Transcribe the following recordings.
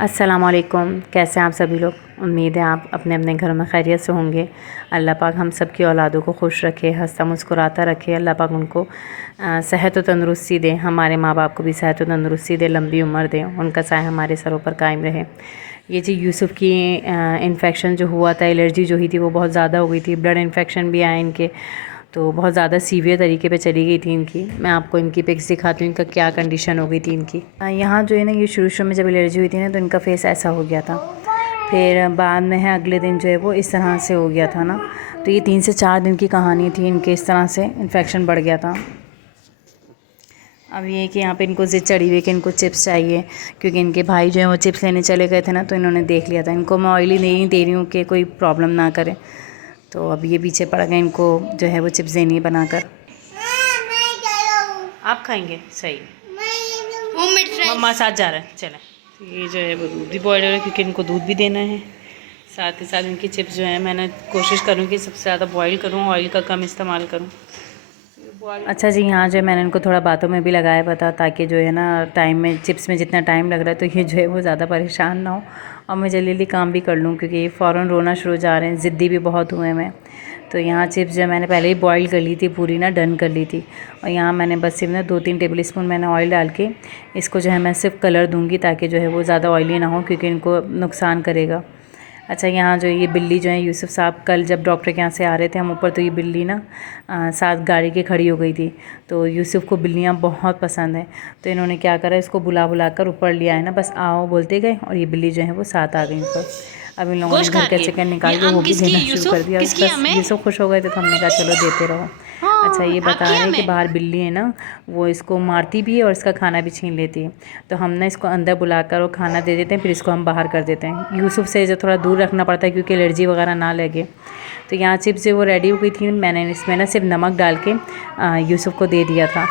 अस्सलाम वालेकुम। कैसे हैं आप सभी लोग। उम्मीद है आप अपने अपने घरों में खैरियत से होंगे। अल्लाह पाक हम सब की औलादों को खुश रखे, हंसता मुस्कुराता रखे। अल्लाह पाक उनको सेहत व तंदुरुस्ती दे। हमारे माँ बाप को भी सेहत व तंदुरुस्ती दे, लंबी उम्र दे, उनका साया हमारे सरों पर कायम रहे। ये जी यूसुफ़ की इन्फेक्शन जो हुआ था, एलर्जी जो हुई थी वो बहुत ज़्यादा हो गई थी। ब्लड इन्फेक्शन भी आया इनके, तो बहुत ज़्यादा सीवियर तरीके पे चली गई थी इनकी। मैं आपको इनकी पिक्स दिखाती हूँ, इनका क्या कंडीशन हो गई थी इनकी। यहाँ जो है ना, ये शुरू में जब एलर्जी हुई थी ना, तो इनका फेस ऐसा हो गया था। फिर बाद में है अगले दिन जो है वो इस तरह से हो गया था ना। तो ये 3 से 4 दिन की कहानी थी इनके, इस तरह से इन्फेक्शन बढ़ गया था। अब ये है कि यहाँ पे इनको ज़िद चढ़ी हुई कि इनको चिप्स चाहिए, क्योंकि इनके भाई जो है वो चिप्स लेने चले गए थे ना, तो इन्होंने देख लिया था। इनको मैं ऑयली नहीं दे रही हूँ कि कोई प्रॉब्लम ना करे, तो अब ये पीछे पड़ गए। इनको जो है वो चिप्स देनी है बनाकर। आप खाएंगे? सही, मम्मा साथ जा रहे हैं, चलें। ये जो है वो दूध भी बॉयल हो रहा है, क्योंकि इनको दूध भी देना है। साथ ही साथ इनकी चिप्स जो है मैंने कोशिश करूँ कि सबसे ज़्यादा बॉयल करूँ, ऑयल का कम इस्तेमाल करूँ। अच्छा जी, यहाँ जो है मैंने इनको थोड़ा बातों में भी लगाया पता, ताकि जो है ना टाइम में, चिप्स में जितना टाइम लग रहा है तो ये जो है वो ज़्यादा परेशान ना हो और मैं जल्दी जल्दी काम भी कर लूँ, क्योंकि ये फ़ौरन रोना शुरू जा रहे हैं, ज़िद्दी भी बहुत हुए हैं। तो यहाँ चिप्स जो है मैंने पहले ही बॉईल कर ली थी, पूरी ना डन कर ली थी। और यहाँ मैंने बस सिर्फ ना 2-3 टेबल स्पून मैंने ऑयल डाल के इसको जो है मैं सिर्फ कलर दूँगी, ताकि जो है वो ज़्यादा ऑयली ना हो, क्योंकि इनको नुकसान करेगा। अच्छा, यहाँ जो ये बिल्ली जो है, यूसुफ साहब कल जब डॉक्टर के यहाँ से आ रहे थे हम ऊपर, तो ये बिल्ली ना साथ गाड़ी के खड़ी हो गई थी। तो यूसुफ को बिल्लियाँ बहुत पसंद हैं, तो इन्होंने क्या करा, इसको बुला बुला कर ऊपर लिया है ना, बस आओ बोलते गए और ये बिल्ली जो है वो साथ आ गई ऊपर। अब इन लोगों ने घर का चिकन निकाल के वो भी देना शुरू कर दिया। बस यूसुफ खुश हो गए थे, तो हमने कहा चलो देते रहो। अच्छा, ये बता रहे हैं कि बाहर बिल्ली है ना, वो इसको मारती भी है और इसका खाना भी छीन लेती है। तो हम ना इसको अंदर बुलाकर और खाना दे देते हैं, फिर इसको हम बाहर कर देते हैं। यूसुफ से जो थोड़ा दूर रखना पड़ता है, क्योंकि एलर्जी वगैरह ना लगे। तो यहाँ चिप्स जो वो रेडी हो गई थी, मैंने इसमें ना सिर्फ नमक डाल के यूसुफ को दे दिया था।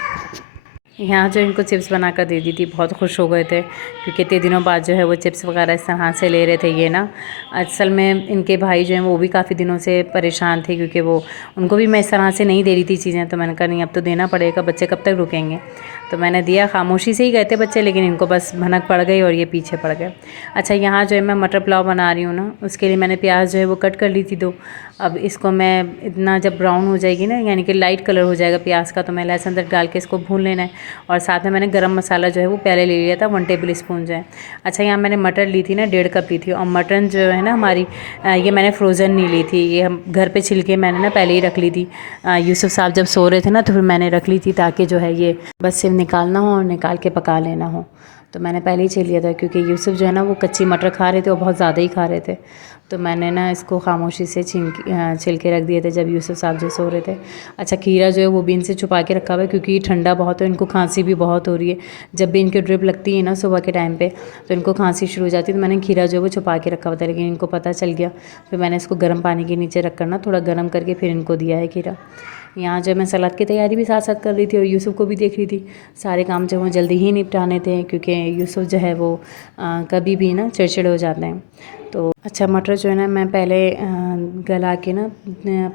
यहाँ जो इनको चिप्स बना कर दे दी थी, बहुत खुश हो गए थे, क्योंकि इतने दिनों बाद जो है वो चिप्स वगैरह इस तरह से ले रहे थे ये ना। असल में इनके भाई जो हैं वो भी काफ़ी दिनों से परेशान थे, क्योंकि वो उनको भी मैं इस तरह से नहीं दे रही थी चीज़ें। तो मैंने कहा नहीं, अब तो देना पड़ेगा, बच्चे कब तक रुकेंगे। तो मैंने दिया, खामोशी से ही गए थे बच्चे, लेकिन इनको बस भनक पड़ गई और ये पीछे पड़ गए। अच्छा, यहाँ जो है मैं मटर पुलाव बना रही हूँ ना, उसके लिए मैंने प्याज जो है वो कट कर ली थी 2। अब इसको मैं इतना जब ब्राउन हो जाएगी ना, यानी कि लाइट कलर हो जाएगा प्याज का, तो मैं लहसुन अदरक डाल के इसको भून लेना है। और साथ में मैंने गरम मसाला जो है वो पहले ले लिया था, 1 टेबल स्पून जो है। अच्छा, यहाँ मैंने मटर ली थी ना, 1.5 कप ली थी। और मटन जो है ना हमारी, ये मैंने फ्रोज़न नहीं ली थी, ये हम घर पे छिलके मैंने ना पहले ही रख ली थी। यूसुफ साहब जब सो रहे थे ना, तो फिर मैंने रख ली थी, ताकि जो है ये बस सिर्फ निकालना हो और निकाल के पका लेना हो। तो मैंने पहले ही छिल लिया था, क्योंकि यूसुफ जो है ना वो कच्ची मटर खा रहे थे और बहुत ज़्यादा ही खा रहे थे। तो मैंने ना इसको खामोशी से छिल के रख दिए थे जब यूसुफ साहब जो सो रहे थे। अच्छा, खीरा जो है वो भी इनसे छुपा के रखा हुआ है, क्योंकि ठंडा बहुत है, इनको खांसी भी बहुत हो रही है। जब भी इनके ड्रिप लगती है ना सुबह के टाइम पे, तो इनको खांसी शुरू हो जाती है। तो मैंने खीरा जो है वो छुपा के रखा हुआ था, लेकिन इनको पता चल गया। फिर मैंने इसको गर्म पानी के नीचे रख कर ना थोड़ा गर्म करके फिर इनको दिया है खीरा। यहाँ जो मैं सलाद की तैयारी भी साथ साथ कर रही थी और यूसुफ को भी देख रही थी। सारे काम जो वो जल्दी ही निपटाने थे, क्योंकि यूसुफ जो है वो कभी भी ना चिड़चिड़े हो जाते हैं। तो अच्छा, मटर जो है ना मैं पहले गला के ना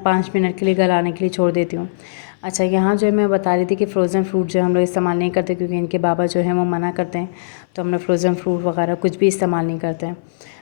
5 मिनट के लिए गलाने के लिए छोड़ देती हूँ। अच्छा, यहाँ जो है मैं बता रही थी कि फ़्रोज़न फ्रूट जो हम लोग इस्तेमाल नहीं करते, क्योंकि इनके बाबा जो है वो मना करते हैं। तो हम लोग फ़्रोज़न फ्रूट वगैरह कुछ भी इस्तेमाल नहीं करते हैं।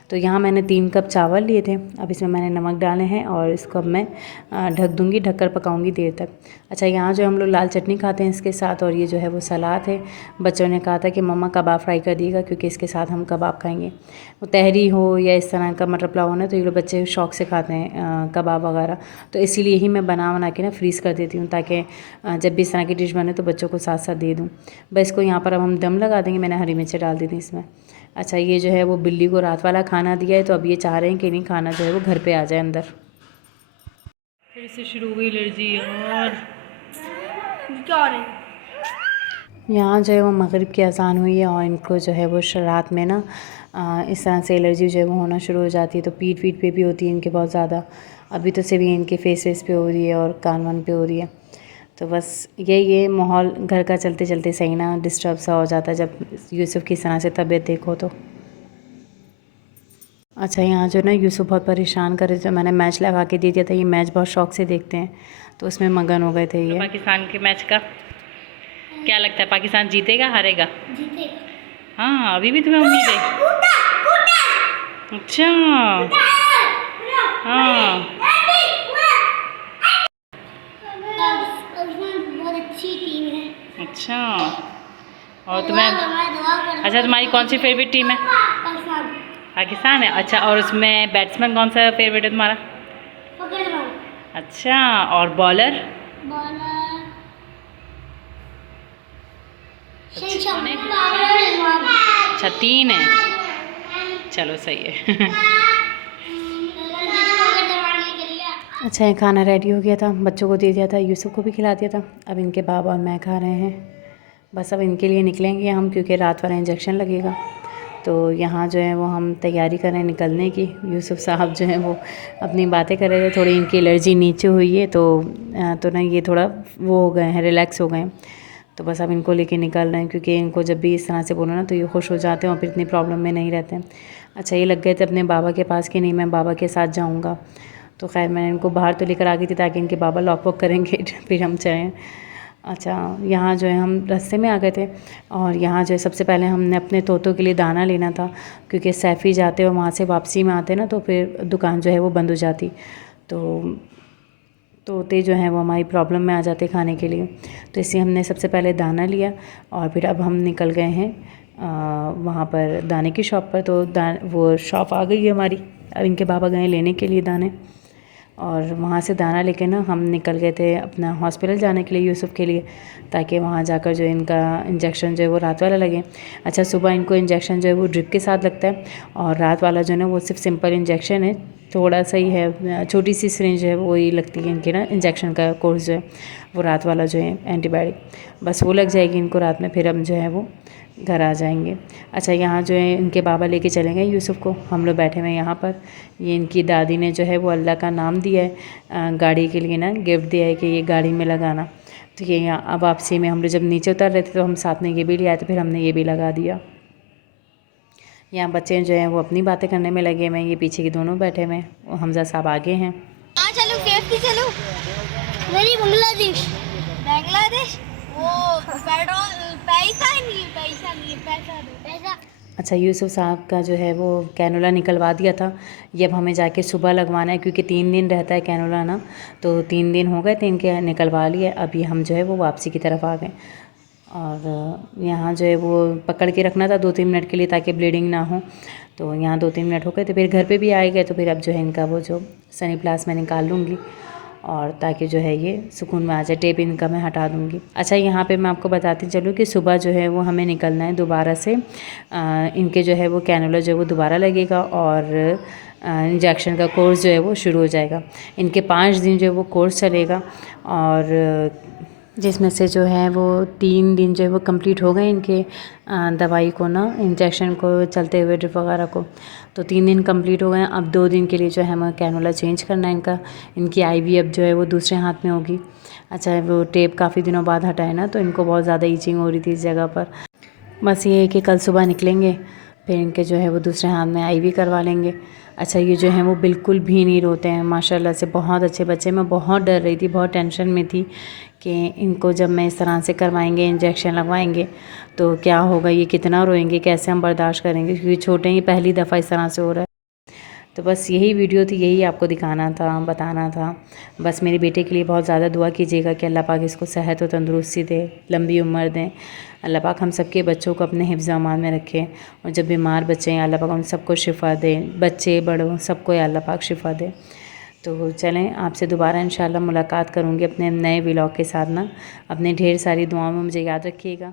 तो यहाँ मैंने 3 कप चावल लिए थे। अब इसमें मैंने नमक डाले हैं और इसको अब मैं ढक दूँगी, ढक कर पकाऊँगी देर तक। अच्छा, यहाँ जो हम लोग लाल चटनी खाते हैं इसके साथ, और ये जो है वो सलाद है। बच्चों ने कहा था कि मम्मा कबाब फ्राई कर दिएगा, क्योंकि इसके साथ हम कबाब खाएंगे। वो तहरी हो या इस तरह का मटर पुलाव हो ना, तो ये लोग बच्चे शौक़ से खाते हैं कबाब वगैरह। तो इसीलिए ही मैं बना के ना फ्रीज़ कर देती हूँ, ताकि जब भी इस तरह की डिश बने तो बच्चों को साथ साथ दे दूँ। बस इसको यहाँ पर अब हम दम लगा देंगे। मैंने हरी मिर्चें डाल दी थी इसमें। अच्छा, ये जो है वो बिल्ली को रात वाला खाना दिया है, तो अब ये चाह रहे हैं कि नहीं, खाना जो है वो घर पे आ जाए अंदर। फिर से शुरू हो गई एलर्जी यार, क्या हो रहा है। यहाँ जो है वो मगरिब की अज़ान हुई है और इनको जो है वो रात में ना इस तरह से एलर्जी जो है वो होना शुरू हो जाती है। तो पीठ पे भी होती है इनके बहुत ज़्यादा। अभी तो सिर्फ इनके फेस पे हो रही है और कान वान पे हो रही है। तो बस ये माहौल घर का चलते चलते सही ना डिस्टर्ब सा हो जाता है, जब यूसुफ की इस तरह से तबीयत देखो तो। अच्छा, यहाँ जो ना यूसुफ बहुत परेशान कर रहे थे, तो मैंने मैच लगा के दे दिया था। ये मैच बहुत शौक से देखते हैं, तो उसमें मगन हो गए थे ये। पाकिस्तान के मैच का क्या लगता है, पाकिस्तान जीतेगा हारेगा? जीतेगा। हाँ, अभी भी तुम्हें उम्मीद है? अच्छा। हाँ बहुत अच्छी टीम है। अच्छा। और तुम्हें अच्छा, तुम्हारी कौन सी फेवरेट टीम है? पाकिस्तान है। अच्छा, और उसमें बैट्समैन कौन सा फेवरेट है तुम्हारा? अच्छा, और बॉलर? अच्छा, 3 है। चलो सही है। अच्छा, ये खाना रेडी हो गया था, बच्चों को दे दिया था, यूसुफ को भी खिला दिया था। अब इनके बाबा और मैं खा रहे हैं। बस अब इनके लिए निकलेंगे हम, क्योंकि रात वाला इंजेक्शन लगेगा। तो यहाँ जो है वो हम तैयारी कर रहे हैं निकलने की। यूसुफ साहब जो हैं वो अपनी बातें कर रहे थे, थोड़ी इनकी एलर्जी नीचे हुई है तो ना ये थोड़ा वो हो गए हैं, रिलैक्स हो गए हैं। तो बस अब इनको लेके निकल रहे हैं, क्योंकि इनको जब भी इस तरह से बोलो ना तो ये खुश हो जाते हैं और फिर इतनी प्रॉब्लम में नहीं रहते हैं। अच्छा, ये लग गए थे अपने बाबा के पास कि नहीं मैं बाबा के साथ जाऊँगा। तो खैर मैंने इनको बाहर तो लेकर आ गई थी ताकि इनके बाबा लॉक वॉक करेंगे फिर हम जाएँ। अच्छा, यहाँ जो है हम रास्ते में आ गए थे, और यहाँ जो है सबसे पहले हमने अपने तोतों के लिए दाना लेना था, क्योंकि सैफ़ी जाते और वहाँ से वापसी में आते ना तो फिर दुकान जो है वो बंद हो जाती। तो तोते जो हैं वो हमारी प्रॉब्लम में आ जाते खाने के लिए। तो इसलिए हमने सबसे पहले दाना लिया, और फिर अब हम निकल गए हैं वहाँ पर दाने की शॉप पर। तो वो शॉप आ गई है हमारी। अब इनके बाबा गए लेने के लिए दाने, और वहाँ से दाना लेके ना हम निकल गए थे अपना हॉस्पिटल जाने के लिए यूसुफ के लिए, ताकि वहाँ जाकर जो इनका इंजेक्शन जो है वो रात वाला लगे। अच्छा, सुबह इनको इंजेक्शन जो है वो ड्रिप के साथ लगता है, और रात वाला जो है ना वो सिर्फ सिंपल इंजेक्शन है, थोड़ा सा ही है, छोटी सी सिरिंज है वो ही लगती है इनके ना। इंजेक्शन का कोर्स जो है वो रात वाला जो है एंटीबायोटिक, बस वो लग जाएगी इनको रात में, फिर हम जो है वो घर आ जाएंगे। अच्छा, यहाँ जो है इनके बाबा लेके चलेंगे यूसुफ को, हम लोग बैठे हुए हैं यहाँ पर। ये इनकी दादी ने जो है वो अल्लाह का नाम दिया है गाड़ी के लिए ना, गिफ्ट दिया है कि ये गाड़ी में लगाना। तो ये यहाँ अब वापसी में हम लोग जब नीचे उतर रहे थे तो हम साथ में ये भी ले आए थे, फिर हमने ये भी लगा दिया। यहाँ बच्चे जो हैं वो अपनी बातें करने में लगे हुए हैं, ये पीछे के दोनों बैठे हुए हैं, और हमजा साहब आगे हैं। चलो केएफसी चलो। नहीं, बांग्लादेश। बांग्लादेश वो पेट्रोल पैसा नहीं, पैसा दो पैसा। अच्छा, यूसुफ साहब का जो है वो कैनुला निकलवा दिया था। ये अब हमें जाके सुबह लगवाना है, क्योंकि 3 दिन रहता है कैनुला ना। तो 3 दिन हो गए थे इनके निकलवा लिए, अभी हम जो है वो वापसी की तरफ आ गए। और यहाँ जो है वो पकड़ के रखना था 2-3 मिनट के लिए, ताकि ब्लीडिंग ना हो। तो यहाँ 2-3 मिनट हो गए तो फिर घर पे भी आए गए। तो फिर अब जो है इनका वो जो सनी प्लास मैं निकाल लूँगी, और ताकि जो है ये सुकून में आ जाए। टेप इनका मैं हटा दूँगी। अच्छा, यहाँ पे मैं आपको बताती चलूँ कि सुबह जो है वो हमें निकलना है दोबारा से। इनके जो है वो कैनुला जो है वो दोबारा लगेगा, और इंजेक्शन का कोर्स जो है वो शुरू हो जाएगा। इनके 5 दिन जो है वो कोर्स चलेगा, और जिसमें से जो है वो 3 दिन जो है वो कंप्लीट हो गए इनके दवाई को ना, इंजेक्शन को चलते हुए ड्रिप वगैरह को। तो 3 दिन कंप्लीट हो गए। अब 2 दिन के लिए जो है हमें कैनुला चेंज करना है इनका। इनकी आईवी अब जो है वो दूसरे हाथ में होगी। अच्छा, वो टेप काफ़ी दिनों बाद हटाए ना, तो इनको बहुत ज़्यादा ईचिंग हो रही थी इस जगह पर। बस ये है कि कल सुबह निकलेंगे, फिर इनके जो है वो दूसरे हाथ में आईवी करवा लेंगे। अच्छा, ये जो है वो बिल्कुल भी नहीं रोते हैं माशाल्लाह से, बहुत अच्छे बच्चे। मैं बहुत डर रही थी, बहुत टेंशन में थी कि इनको जब मैं इस तरह से करवाएंगे, इंजेक्शन लगवाएंगे तो क्या होगा, ये कितना रोएंगे, कैसे हम बर्दाश्त करेंगे, क्योंकि छोटे ही पहली दफ़ा इस तरह से हो रहा है। तो बस यही वीडियो थी, यही आपको दिखाना था, बताना था। बस मेरे बेटे के लिए बहुत ज़्यादा दुआ कीजिएगा कि अल्लाह पाक इसको सेहत और तंदुरुस्ती दे, लंबी उम्र दें। अल्लाह पाक हम सबके बच्चों को अपने हिफ्ज़ अमान में रखें, और जब बीमार बच्चे हैं अल्लाह पाक उन सबको शिफ़ा दे, बच्चे बड़ों सबको अल्लाह पाक शिफ़ा दे। तो चलें, आपसे दोबारा इंशाल्लाह मुलाकात करूँगी अपने नए व्लॉग के साथ ना। अपने ढेर सारी दुआओं में मुझे याद रखिएगा।